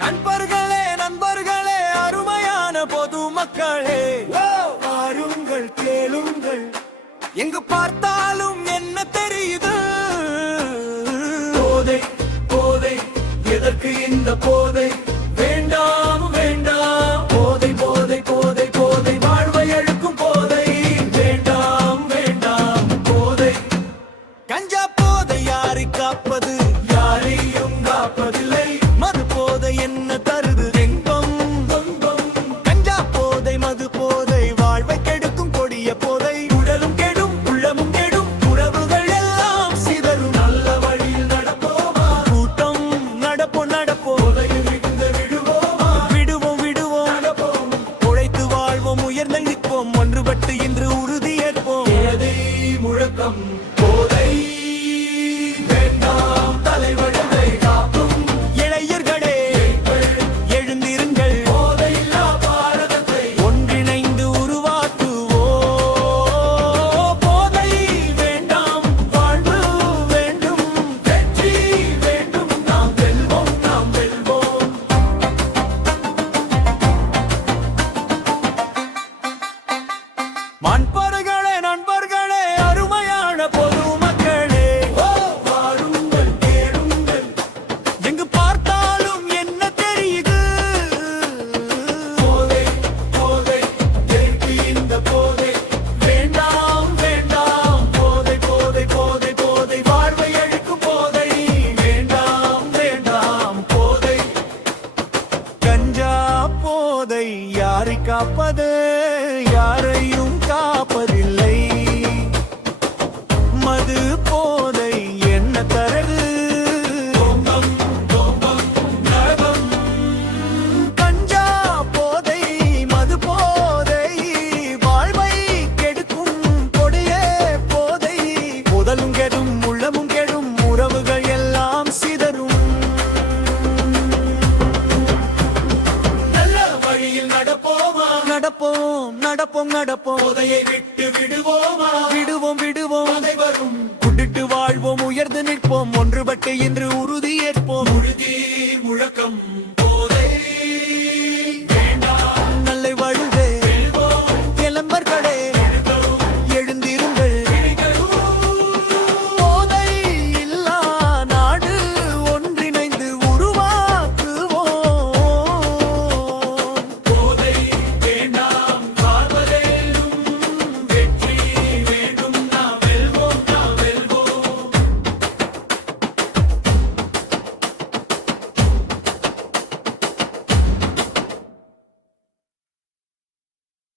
நண்பர்களே நண்பர்களே அருமையான பொது மக்களே வாருங்கள் கேளுங்கள் எங்கு பார்த்தாலும் என்ன தெரியுது போதை போதை எதற்கு இந்த போதை வேண்டாம் வேண்டாம் போதை போதை போதை போதை வாழ்வை அழுக்கும் போதை வேண்டாம் வேண்டாம் போதை கஞ்சா போதை யாரை காப்பது யாரையும் காப்பதில்லை மது போதை என்ன தருது எங்கும் கஞ்சா போதை மது போதை வாழ்வை கெடுக்கும் கொடிய போதை உடலும் கெடும் உள்ளமும் கெடும் உறவுகள் எல்லாம் சிதறும் நல்ல வழியில் நடப்போமா கூட்டம் நடப்போம் நடப்போம் போதையில் விழுந்து விடுவோமா விடுவோம் விடுவோம் நடப்போம் உழைத்து வாழ்வோம் உயர்ந்து நிற்போம் ஒன்றுபட்டு இன்று உறுதியேற்போம் போதை முழக்கம் போதை வேண்டாம் தலைவர்களை காக்கும் இளைஞர்களே எழுந்திருங்கள் போதையில்லா பாரதத்தை ஒன்றிணைந்து உருவாக்குவோம் போதை வேண்டாம் வாழ்வு வேண்டும் வெற்றி வேண்டும் நாம் வெல்வோம் நாம் வெல்வோம் நண்பர்களே நண்பர்களே அருமையான பொது மக்களே வாருங்கள் கேளுங்கள் எங்கு பார்த்தாலும் என்ன தெரியுது போதை போதை எதற்கு இந்த போதை வேண்டாம் வேண்டாம் போதை போதை போதை போதை வாழ்வை அழிக்கும் போதை வேண்டாம் வேண்டாம் போதை கஞ்சா போதை யாரை காப்பது யாரையும் காப்பதில்லை மது போதை என்ன தரது கஞ்சா போதை மது போதை வாழ்வை கெடுக்கும் கொடிய போதை முதலும் கெடும் உள்ளமும் கெடும் உறவுகள் எல்லாம் சிதறும் நல்ல வழியில் நடப்போமா நடப்போம் நடப்போம் நடப்போம் போதையை விட்டு விடுவோமா விடுவோம் விடுவோம் அதை வரும் குடிட்டு வாழ்வோம் உயர்ந்து நிற்போம் ஒன்றுபட்டு இன்று உறுதியேற்போம் உறுதி முழக்கம் போதை